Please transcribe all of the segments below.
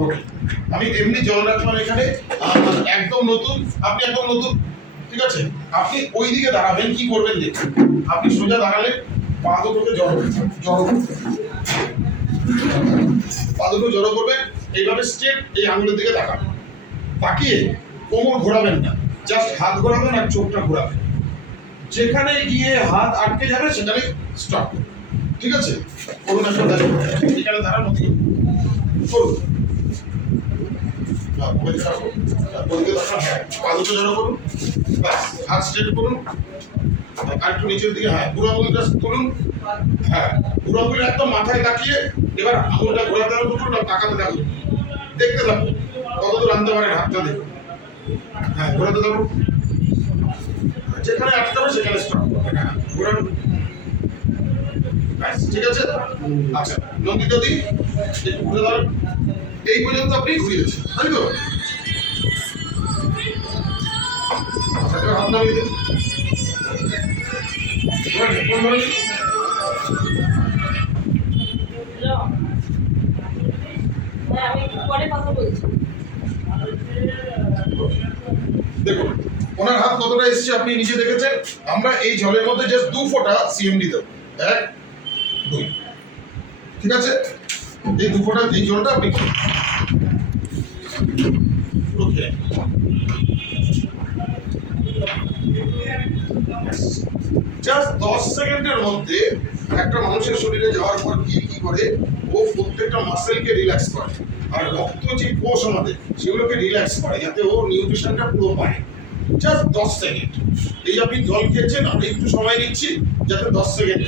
ওকে, আমি এমনি জল রাখলাম এখানে, একদম নতুন, আপনি একদম নতুন, ঠিক আছে? আপনি ওই দিকে দাঁড়াবেন, কি করবেন দেখুন। আপনি সোজা দাঁড়ালে পা দুটোকে জড়ো করবেন, পা দুটো জড়ো করবেন, এইভাবে স্ট্রেট এই আঙুলের দিকে তাকাবেন, তাকিয়ে কোমর ঘোরাবেন না, জাস্ট হাত ঘোরাবেন আর চোখটা ঘোরাবেন। যেখানে গিয়ে হাত আটকে যাবে সেখানে স্টপ করবেন, ঠিক আছে? করুন, একটা দাঁড়ান, এখানে দাঁড়ান, ওদিকে করুন, পা দুটো জড়ো করুন, ব্যাস, হাত স্ট্রেট করুন, আর একটু নিচের দিকে, হ্যাঁ, পুরো আঙুলটা তুলুন, হ্যাঁ, পুরো আঙুল একদম মাথায় তাকিয়ে এবার আঙুলটা ঘোরাতে হবে, দুটো তাকাতে থাকুন, দেখতে থাকুন কতদূর আনতে পারেন হাতটা, দেখুন, হ্যাঁ, ঘোরাতে থাকুন, যেখানে আটকে যাবে সেখানে স্টপ করবেন, হ্যাঁ, ঘোরান, ব্যাস, ঠিক আছে? আচ্ছা, নন্দিত দি একটু ঘুরে দাঁড়ান, এই পর্যন্ত আপনি ঘুরিয়েছেন, তাই তো? আচ্ছা, এবার হাত নামিয়ে দিন, দেখুন ওনার হাত কতটা এসছে আপনি নিজে দেখেছেন। আমরা এই জলের মধ্যে জাস্ট 2 ফোঁটা সিএমডি দেবো, 1 2, ঠিক আছে? এই 2 ফোঁটা এই জলটা আপনি জাস্ট 10 সেকেন্ডের মধ্যে একটা মানুষের শরীরে যাওয়ার পর কি করে, ও প্রত্যেকটা মাসেলকে রিল্যাক্স করে, আর রক্ত যে কোষ আমাদের সেগুলোকে রিল্যাক্স করে, যাতে ও নিউট্রিশনটা পুরো পায়। জাস্ট 10 সেকেন্ড, এই আপনি জল খেয়েছেন, আমি একটু সময় নিচ্ছি যাতে 10 সেকেন্ড।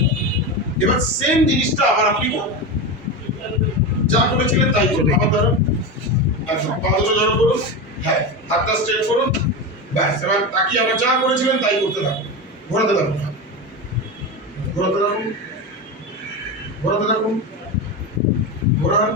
এবার সেম জিনিসটা আবার আপনি করুন, যা করেছিলেন তাই করুন, আবার ধরুন, পা দুটো জড়ো করুন, হ্যাঁ, হাতটা স্ট্রেট করুন, ব্যাস, এবার তাকিয়ে আবার যা করেছিলেন তাই করতে থাকুন, ঘোরাতে থাকুন, ঘোরাতে থাকুন, ঘোরাতে থাকুন, ঘোরান।